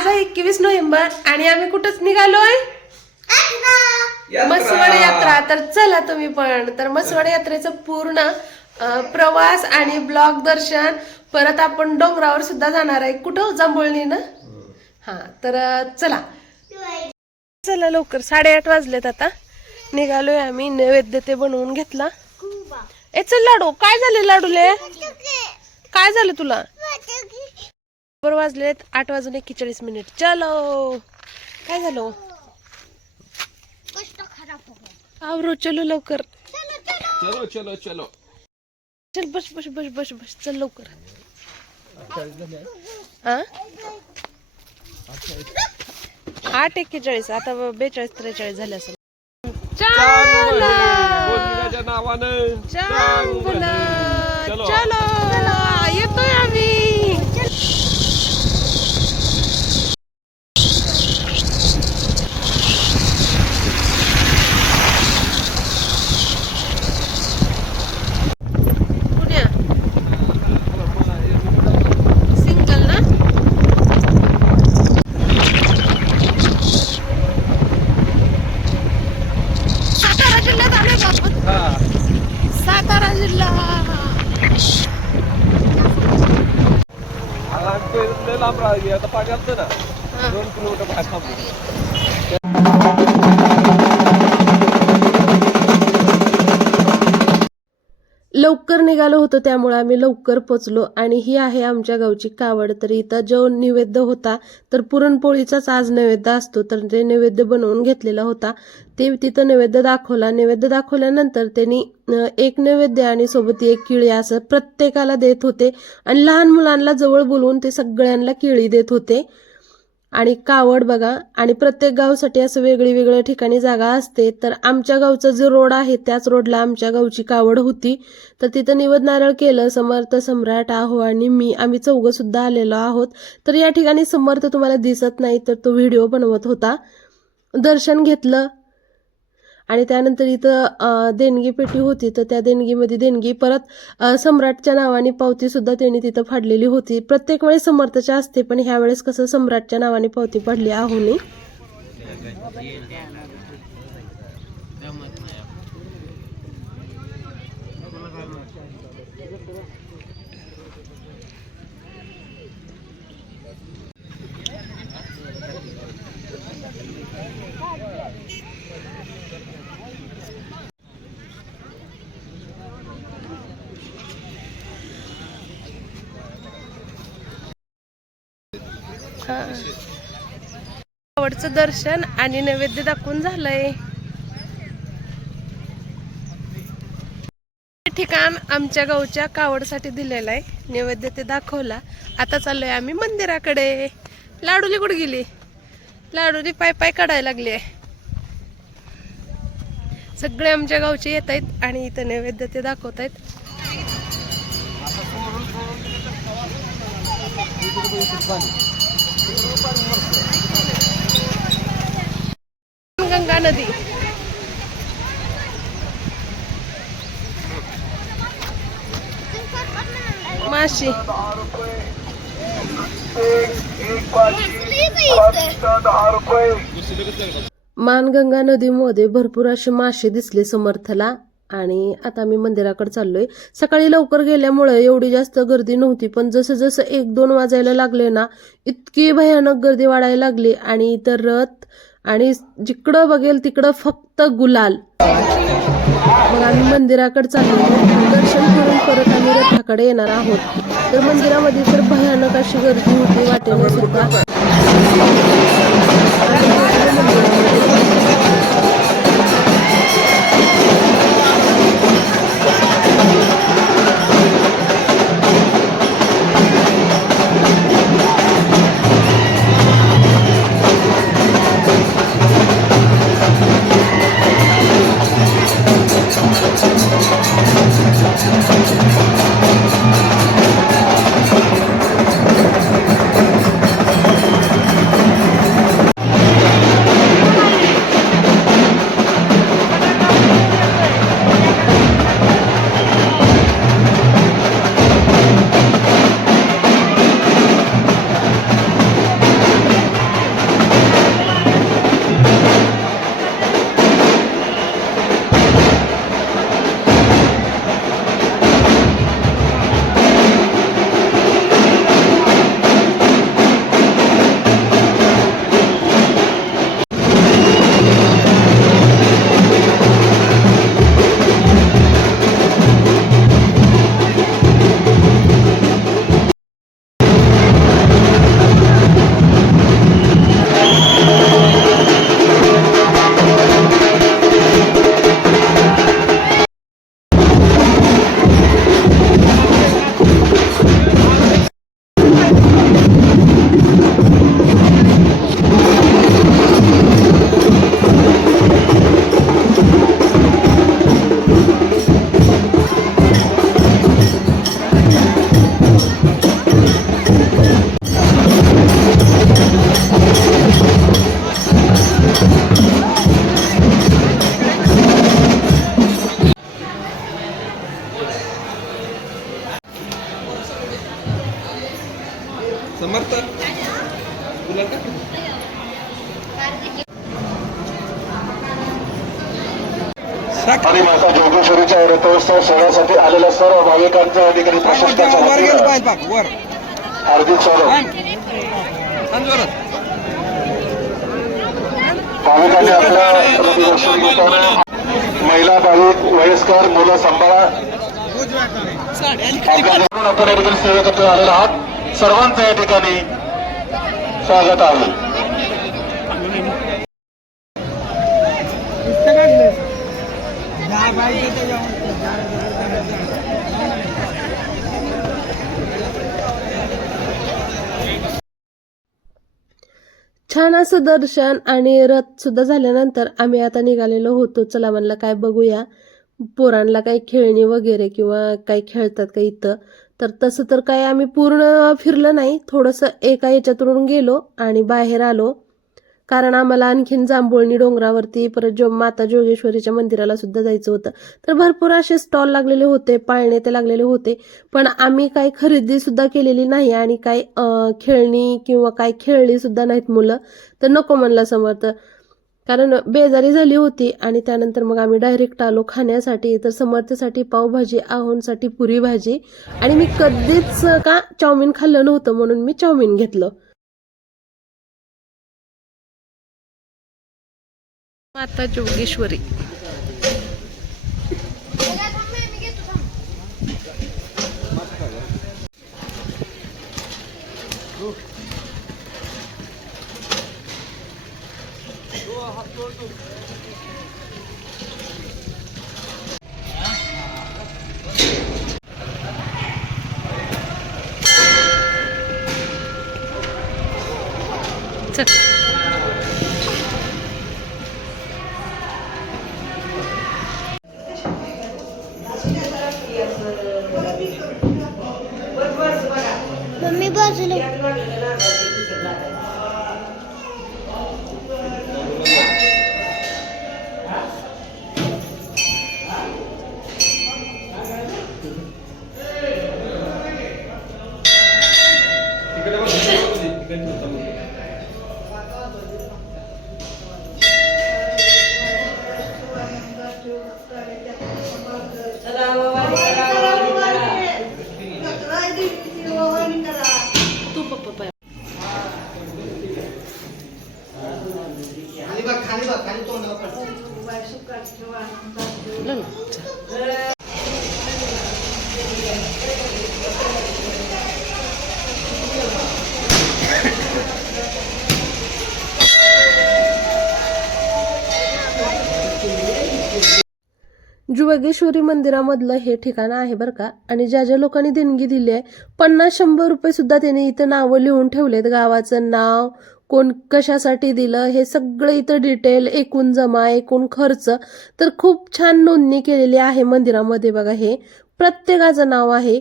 आज आहे 21 नोव्हेंबर आणि आम्ही कुठंच निघालोय मसवड यात्रा। तर चला तुम्ही पण। तर मसवड यात्रेचं पूर्ण प्रवास आणि ब्लॉग दर्शन, परत आपण डोंगरावर सुद्धा जाणार आहे। कुठं? जांभुळणी ना। हा तर चला चला लवकर, 8:30 वाजलेत आता। निघालोय आम्ही, नैवेद्य ते बनवून घेतला। ए चल लाडू, काय झाले लाडूले? काय झालं तुला? बरोबर वाजलेत 8:41। चलो, काय झालं? आवरो, चलो लवकर। चलो चलो चलो चल बस बस बस बस बस, चल लवकर। हा 8:41, आता 42-43 झाले असेल। बोलण्याच्या नावानं चलो येतोय आम्ही। सिंगल ना? सातारा जिल्ह्यात आलोय का? सातारा जिल्हा। लांब राहिली आता, पाणी आलं ना 2 किलोमीटर बाहेर थांबलो। लवकर निघालो होतो त्यामुळे आम्ही लवकर पोचलो। आणि ही आहे आमच्या गावची कावड। तर इथं जो नैवेद्य होता, तर पुरणपोळीचाच आज नैवेद्य असतो, तर ते नैवेद्य बनवून घेतलेला होता। ते तिथं नैवेद्य दाखवला। नैवेद्य दाखवल्यानंतर त्यांनी एक नैवेद्य आणि सोबत एक केळी असं प्रत्येकाला देत होते। आणि लहान मुलांना जवळ बोलवून ते सगळ्यांना केळी देत होते। आणि कावड बघा, आणि प्रत्येक गावसाठी असं वेगळी वेगळ्या ठिकाणी जागा असते। तर आमच्या गावचा जो रोड आहे त्याच रोडला आमच्या गावची कावड होती। तर तिथं निवद नारळ केलं। समर्थ, सम्राट, आहो आणि मी, आम्ही 4 सुद्धा आलेलो आहोत। तर या ठिकाणी समर्थ तुम्हाला दिसत नाही, तर तो व्हिडिओ बनवत होता। दर्शन घेतलं आणि त्यानंतर इथं देणगी पेटी होती, तर त्या देणगीमध्ये देणगी परत सम्राटच्या नावाने पावती सुद्धा त्यांनी तिथं फाडलेली होती। प्रत्येक वेळेस समर्थच्या असते, पण ह्या वेळेस कसं सम्राटच्या नावाने पावती फाडली आहोनी। कावडचं दर्शन आणि नैवेद्य दाखवून झालंय। ठिकाण आमच्या गावच्या कावडसाठी दिलेलं आहे। नैवेद्य ते दाखवला। आता चाललोय आम्ही मंदिराकडे। लाडूली कुठे गेली? लाडूली पाय पाय काढायला लागली आहे। सगळे आमच्या गावचे येत आहेत आणि इथं नैवेद्य ते दाखवत आहेत। गंगा नदी, माशी, मानगंगा नदीमध्ये भरपूर असे मासे दिसले समर्थला। आणि आता आम्ही मंदिराकडे चाललोय। सकाळी लवकर गेल्यामुळे एवढी जास्त गर्दी नव्हती, पण जसं जसं 1-2 वाजायला लागले ना, इतकी भयानक गर्दी वाढायला लागली। आणि इतर रथ आणि जिकडं बघेल तिकडं फक्त गुलाल। मग आम्ही मंदिराकडे चाललो। दर्शन करून परत आम्ही रथाकडे येणार आहोत। तर मंदिरामध्ये तर भयानक अशी गर्दी होती वाटेने सुद्धा। समर्थ तुला का आणि माता जोगेश्वरीच्या रथोत्सव सोहळ्यासाठी आलेल्या सर्व भाविकांचे या ठिकाणी प्रशिक्षणाच्या हार्दिक स्वागत. भाविकांनी आपल्या रथोत्सवी घेताना महिला भाविक वयस्कर मुलं सांभाळा. आपण या ठिकाणी सेवेकरता आलेला आहात. सर्वांचं या ठिकाणी स्वागत आहे. छान असं दर्शन आणि रथ सुद्धा झाल्यानंतर आम्ही आता निघालेलो होतो. चला म्हणलं काय बघूया पोरांना काही खेळणी वगैरे किंवा काही खेळतात का इथं. तर तसं तर काय आम्ही पूर्ण फिरलं नाही, थोडंसं एका याच्यातून गेलो आणि बाहेर आलो, कारण आम्हाला आणखीन जांभूळणी डोंगरावरती परत माता जोगेश्वरीच्या मंदिराला सुद्धा जायचं होतं. तर भरपूर असे स्टॉल लागलेले होते, पाळणे ते लागलेले होते, पण आम्ही काही खरेदी सुद्धा केलेली नाही आणि काही खेळणी किंवा काही खेळली सुद्धा नाहीत मुलं. तर नको म्हणलं समर्थ, कारण बेजारी झाली होती. आणि त्यानंतर मग आम्ही डायरेक्ट आलो खाण्यासाठी. तर समर्थसाठी पावभाजी, आहोंसाठी पुरी भाजी, आणि मी कधीच का चाऊमिन खाल्लं नव्हतं म्हणून मी चाऊमिन घेतलं. माता जोगेश्वरी मम्मी बाजूला तू पप्पा खाली तोंडावर जोगेश्वरी मंदिरामधलं हे ठिकाण आहे बरं का. आणि ज्या ज्या लोकांनी देणगी दिली आहे, 50-100 रुपये सुद्धा त्यांनी इथं नावं लिहून ठेवलेत, गावाचं नाव, कोण कशासाठी दिलं, हे सगळं इथं डिटेल, एकूण जमा, एकूण खर्च. तर खूप छान नोंदणी केलेली आहे मंदिरामध्ये बघा. हे प्रत्येकाचं नाव आहे,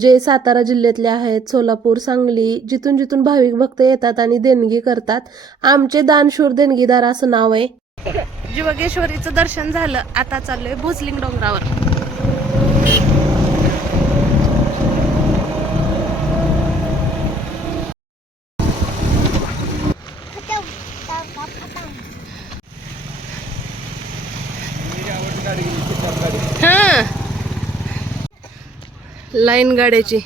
जे सातारा जिल्ह्यातले आहेत, सोलापूर, सांगली, जिथून जिथून भाविक भक्त येतात आणि देणगी करतात. आमचे दानशूर देणगीदार असं नाव आहे. जोगेश्वरीचं दर्शन झालं, आता चाललोय भुजलिंग डोंगरावर. हा, लाईन गाड्याची.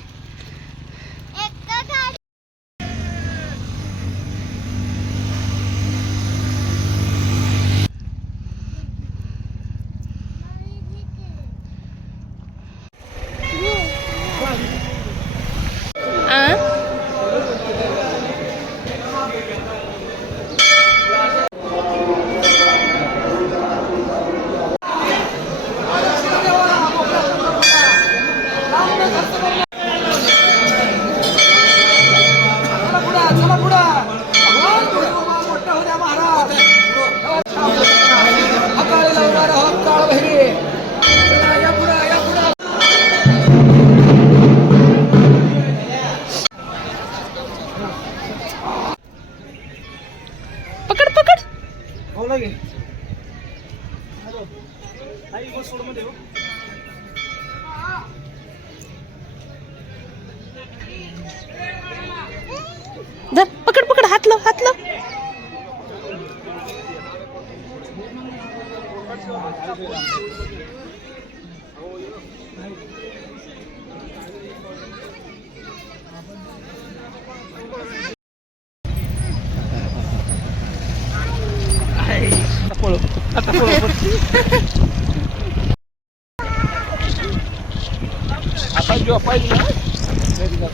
पकड पकड. आता जेव्हा पाहिजे ना